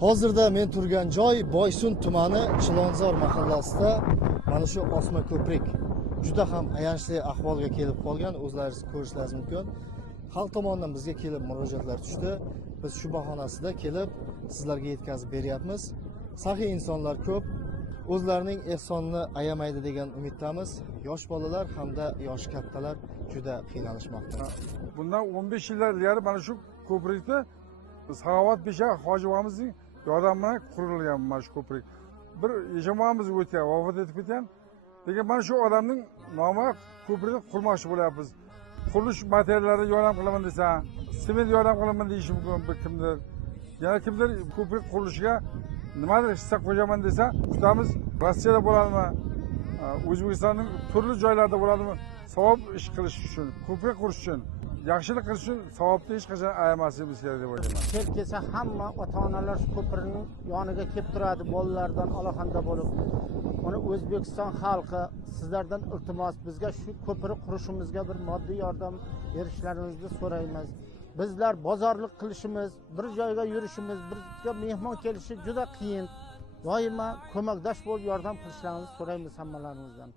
Hozirda men turgan joy Boysun tumani Chilonzor mahallasida mana shu osma ko'prik juda ham ayanchli ahvolga kelib qolgan. O'zlaringiz ko'rishlaringiz mumkin. Xalq tomonidan bizga kelib murojaatlar tushdi. Biz shu bahonasida kelib sizlarga yetkazib beryapmiz. Saxiy insonlar ko'p, o'zlarining ehsonini ayamaydi degan umiddamiz. Yosh bolalar hamda yosh kattalar juda qiynalishmoqda. Bundan 15 yillar ilgari mana shu ko'prikni Saxovat Besha hoji boboamizning yordami bilan qurilgan mana shu ko'prik. Bir eshonamiz o'tgan, vafot etib ketgan. Lekin mana shu odamning nomi ko'prikni qurmoqchi bo'lyapmiz. Qurilish materiallari yordam qilaman desa, sement yordam qilaman deyishi mumkin kimdir. Yana kimdir ko'prik qurilishiga nimadir hissa qo'shaman desa, kutamiz. Rossiyada bo'ladimi, O'zbekistonning turli joylarida bo'ladimi, savob ish qilish uchun, ko'prik qurish uchun, yaxshilik qilish uchun savobni hech qachon ayamasligimiz kerak deb o'ylayman. Kelsa hamma ota-onalar shu ko'prikning yoniga kelib turadi, bolalardan olohanda bo'lib. Uni O'zbekiston xalqi sizlardan iltimos, bizga shu ko'prik qurishimizga bir moddiy yordam berishlaringizni so'raymiz. Bizlar bozorlik qilishimiz, bir joyga yurishimiz, birga mehmon kelishi juda qiyin. Doimo ko'makdosh bo'lib yordam qilishlaringizni so'raymiz hammalaringizdan.